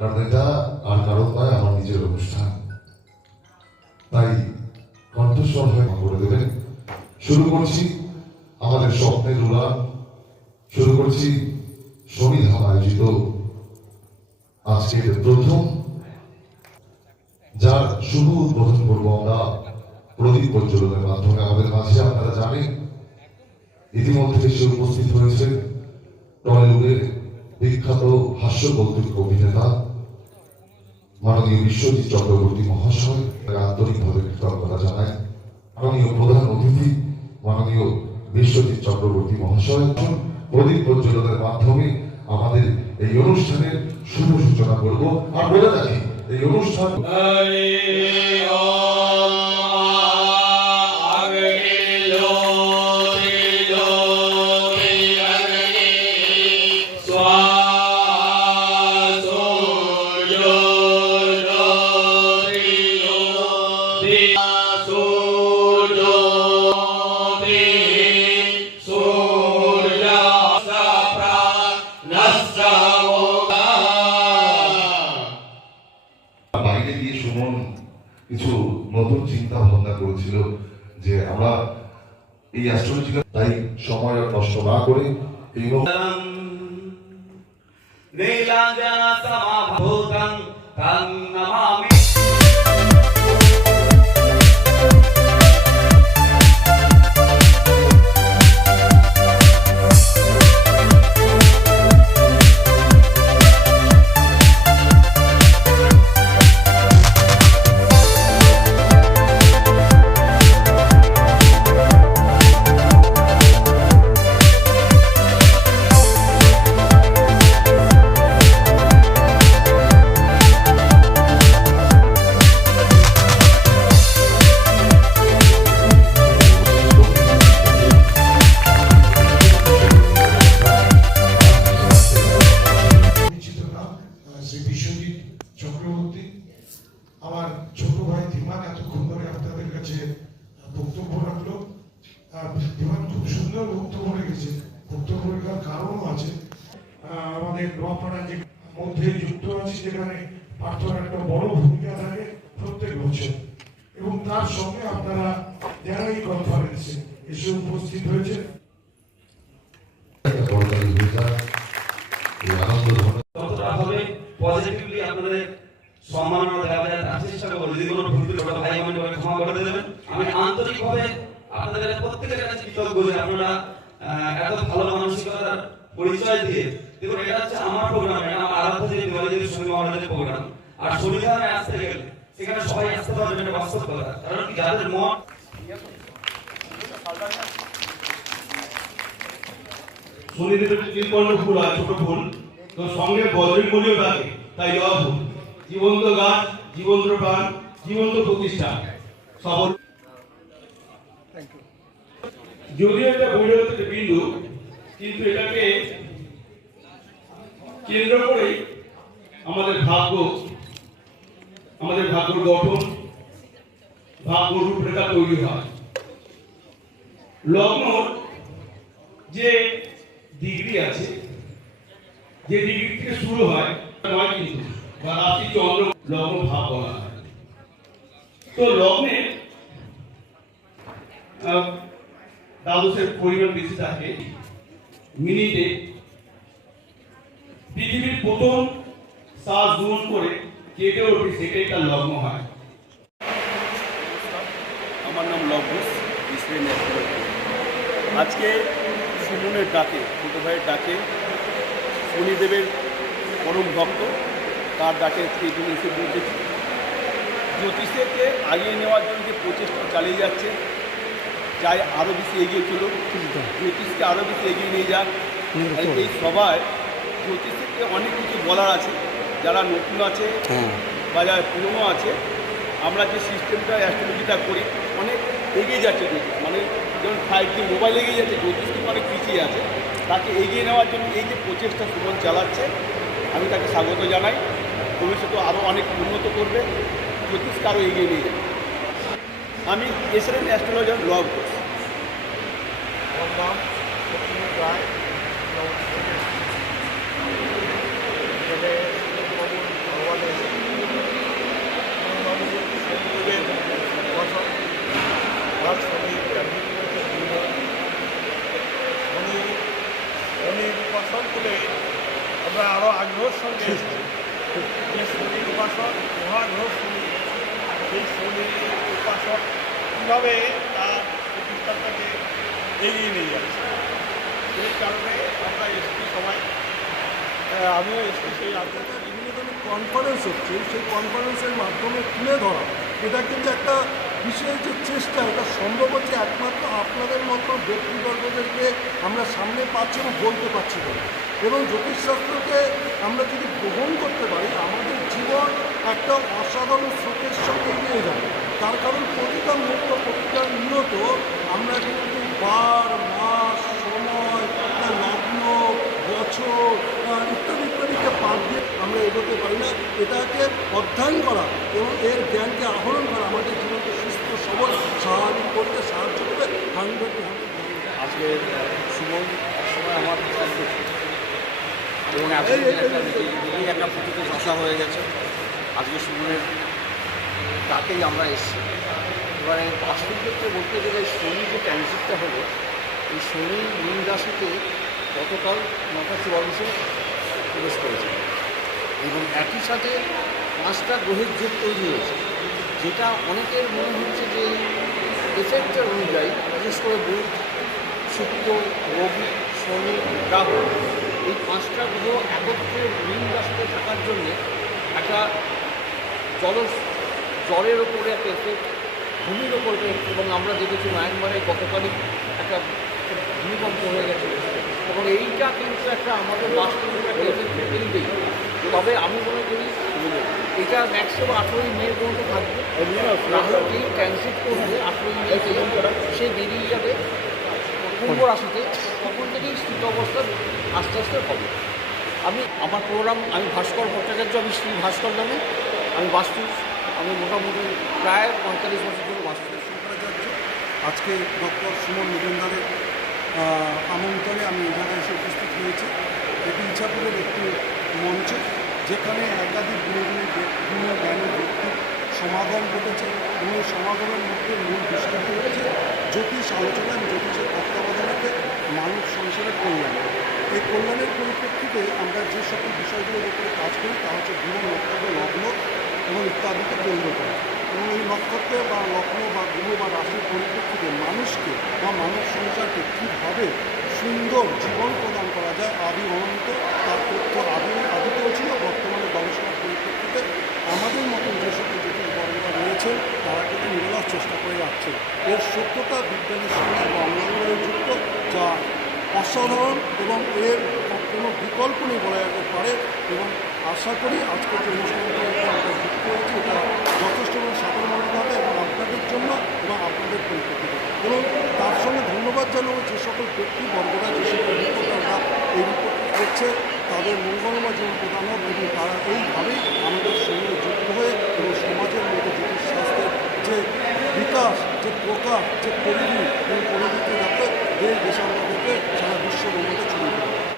কারণ এটা আর কারণ নয় আমার নিজের অনুষ্ঠান। তাই কণ্ঠস্বর হয়ে করে দেবেন শুরু করছি আমাদের স্বপ্নের উড়ান। শুরু করছি সংবিধান আয়োজিত। আজকের প্রথম, যার শুভ উদ্বোধন করব আমরা প্রদীপ প্রজ্বলনের মাধ্যমে। আমাদের মাঝে আপনারা জানেন, ইতিমধ্যে সে উপস্থিত হয়েছেন টলিউডের বিখ্যাত হাস্য কৌতুক অভিনেতা মাননীয় বিশ্বজিৎ চক্রবর্তী মহাশয় আন্তরিকভাবে কৃতজ্ঞতা জানাই মাননীয় প্রধান অতিথি, মাননীয় বিশ্বজিৎ চক্রবর্তী মহাশয়, প্রদীপ প্রজ্বলনের মাধ্যমে আমাদের এই অনুষ্ঠানের শুভ সূচনা করব। আর বলে রাখি, এই অনুষ্ঠান চিন্তা ভাবনা করেছিল যে আমরা এই অ্যাস্ট্রোলজিক্যাল তাই সময় নষ্ট না করে এই নীলাঞ্জন সমাভূতং তন্নমামি আহ, খুব সুন্দর বক্তব্য রেখেছে বক্তব্য রাখার কারণও আছে। আমাদের নোয়াপাড়া যে মধ্যে যুক্ত আছে যেখানে প্রার্থনার একটা বড় ভূমিকা থাকে প্রত্যেক বছর। এবং তার সঙ্গে আপনারা যারা এই কনফারেন্সে এসে উপস্থিত হয়েছে হয়ে সম্মাননা দেওয়া যায় চেষ্টা করব যদি কোনো ভুল ত্রুটি ভাই মনে করে ক্ষমা করে দেবেন। আমি আন্তরিকভাবে আপনাদের প্রত্যেকের কাছে কৃতজ্ঞ যে আপনারা এত ভালো মানসিকতার পরিচয় দিয়ে, দেখুন, এটা হচ্ছে আমার প্রোগ্রাম এটা আমার আরাধ্য যে প্রোগ্রাম আর আসতে গেলে, সেখানে সবাই আসতে এটা বাস্তব কথা। কারণ কি, যাদের ফুল হয় ছোট ফুল, তো সঙ্গে বজ্রমূল্য থাকে, তাই ফুল জীবন্ত গাছ জীবন্ত প্রাণ, জীবন্ত প্রতিষ্ঠা। সবল যদিও এটা থেকে বিন্দু, কিন্তু এটাকে কেন্দ্র করে আমাদের ভাগ্য আমাদের ভাগ্য গঠন, ভাগ্য রূপরেখা তৈরি হয়। লগ্ন যে ডিগ্রি আছে, যে ডিগ্রি থেকে শুরু হয়, নয় কিন্তু, বা রাশি চন্দ্র লগ্ন ভাব বলা হয়। তো লগ্নে দ্বাদশের পরিমাণ বেশি থাকে, মিনিটে পৃথিবীর প্রথম শ্বাস গ্রহণ করে কেটে ওঠে, সেটাই তার লগ্ন হয়। আমার নাম ইসরায়েল আজকে সুমনের ডাকে, ছোটো ভাইয়ের ডাকে, শনিদেবের পরম ভক্ত, তার ডাকে এখানে এসে জ্যোতিষেরকে আগিয়ে নেওয়ার জন্য যে প্রচেষ্টা চালিয়ে যাচ্ছে চাই আরও বেশি এগিয়ে চলুক। জ্যোতিষকে আরও বেশি এগিয়ে নিয়ে যাক। এই সবাই জ্যোতিষকে অনেক কিছু বলার আছে। যারা নতুন আছে বা যারা পুরনো আছে আমরা যে সিস্টেমটা অ্যাস্ট্রোলজিটা করি অনেক এগিয়ে যাচ্ছে মানে যেমন ফাইভ জি মোবাইল এগিয়ে যাচ্ছে জ্যোতিষ কিন্তু অনেক পিছিয়ে আছে। তাকে এগিয়ে নেওয়ার জন্য এই যে প্রচেষ্টা সুমন চালাচ্ছে আমি তাকে স্বাগত জানাই। ভবিষ্যতে আরও অনেক উন্নত করবে। জ্যোতিষকে আরও এগিয়ে নিয়ে যাবে। আমি SN astrologer Vietnam, looking dry, low এখানে আমাদের মানুষের যুগের কথা তার শরীর উনি উনি আমরা আরও আগ্রহের সঙ্গে এসেছি যে শরীর উপাসক মহাগ্রহ শরীর তার প্রতিষ্ঠাটাকে এগিয়ে নিয়ে যাচ্ছে সেই কারণে আমরা এসছি সবাই আমিও এসছি সেই আগ্রহে বিভিন্ন ধরনের কনফারেন্স হচ্ছে সেই কনফারেন্সের মাধ্যমে তুলে ধরা এটা কিন্তু একটা বিশেষ যে চেষ্টা এটা সম্ভব হচ্ছে একমাত্র আপনাদের মতো ব্যক্তিবর্গদেরকে আমরা সামনে পাচ্ছি এবং বলতে পারছি বলে এবং জ্যোতিষশাস্ত্রকে আমরা যদি গ্রহণ করতে পারি আমাদের জীবন একটা অসাধারণ স্রোতের সঙ্গে এগিয়ে যাবে তার কারণ প্রতিটা মুহূর্ত প্রতিটা মিনত আমরা কিন্তু বার মাস সময় লগ্ন বছর ইত্যাদি ইত্যাদিকে বাদ দিয়ে আমরা এগোতে পারি না। এটাকে অধ্যয়ন করা এবং এর জ্ঞানকে আহরণ করা আমাদের জীবনকে সুস্থ সবল স্বাভাবিক করতে সাহায্য করবে। হান্ড্রেড আজকে সুমন একসময় আমার এবং এই, একটা পুঁথিতে ভাষা হয়ে গেছে। আজকে সুমনের তাকেই আমরা এসেছি। এবারে বাস্তব ক্ষেত্রে বলতে গেলে শনি যে ট্রানজিটটা হলো এই শনি মীন রাশিতে গতকাল নটা চুয়াল্লিশে প্রবেশ করেছে। এবং একই সাথে পাঁচটা গ্রহের যোগ তৈরি হয়েছে, যেটা অনেকের মনে হচ্ছে যে এফেক্টের অনুযায়ী, বিশেষ করে বুধ, শুক্র, রবি, শনি, রাহু, এই পাঁচটা গ্রহ একত্রে মীন রাশিতে থাকার জন্যে একটা জল জলের ওপরে একটা এফেক্ট ভূমির ওপর এবং আমরা দেখেছি মায়ানমারে গতকালই একটা ভূমিকম্প হয়ে গেছে এবং এইটা কিন্তু একটা আমাদের ফেলবেই তবে আমি মনে করি এটা ম্যাক্সিমাম আঠেরোই মে পর্যন্ত থাকবে। রাহুল এই ট্রানজিট করবে আঠেরোই মে সে বেরিয়ে যাবে কুম্ভ রাশিতে। তখন থেকেই স্থিত অবস্থা আস্তে আস্তে হবে। আমি, আমার প্রোগ্রাম আমি ভাস্কর ভট্টাচার্য, আমি শ্রী ভাস্কর নামে। আমি বাস্তু আমি মোটামুটি প্রায় পঁয়তাল্লিশ বছর ধরে বাস্তু শঙ্করাচার্য আজকে ডক্টর সুমন মজুমদারের আমন্ত্রণে আমি জায়গায় এসে উপস্থিত হয়েছি। এটি ইচ্ছাপুরের একটি মঞ্চ, যেখানে একাধিক গুণী গুণী গুণ জ্ঞানী ব্যক্তির সমাগম ঘটেছে এবং এই সমাগমের মধ্যে মূল বিষয়টি হচ্ছে জ্যোতিষ আলোচনা জ্যোতিষের তত্ত্বাবধানকে মানব সংসারের কল্যাণ। এই কল্যাণের পরিপ্রেক্ষিতে আমরা যে সকল বিষয়গুলোর উপরে কাজ করি, তা হচ্ছে গ্রহ নক্ষত্র লগ্ন এবং ইত্যাদিকে কেন্দ্র করে। এবং এই নক্ষত্র বা লগ্ন বা গ্রহ বা রাশির পরিপ্রেক্ষিতে মানুষকে বা মানব সংসারকে কীভাবে সুন্দর জীবন প্রদান করা যায়, আদি অনন্ত, তার তথ্য আদি আদিতেও ছিল, বর্তমানে গবেষণার পরিপ্রেক্ষিতে আমাদের মতন যে সকল জ্যোতিষ বর্ণরা রয়েছেন তারা কিন্তু নিরলাস চেষ্টা করে যাচ্ছে। এর সত্যতা বিজ্ঞানের সঙ্গে বা অন্যান্য যুক্ত, যা অসাধারণ এবং এর কোনো বিকল্প নেই বলা যেতে পারে এবং আশা করি আজকের যে অনুষ্ঠানটি আমরা যুক্ত এটা যথেষ্ট এবং সাধারণ হবে এবং আপনাদের জন্য এবং আপনাদের পরিপ্রেক্ষিতে এবং তার সঙ্গে ধন্যবাদ জানাব যে সকল ব্যক্তিবর্গরা যে সকল রিপোর্টাররা এই রিপোর্টটি করছে তাদের মঙ্গলময় জীবন প্রদান হোক এবং তারা এইভাবেই আমাদের সঙ্গে যুক্ত হয়ে এবং সমাজের মধ্যে জ্যোতিষ স্বাস্থ্যের যে বিকাশ, যে প্রকাশ, যে পরিধি এই পরিধিতে দেশ থেকে সারা বিশ্ব মমতা দেবে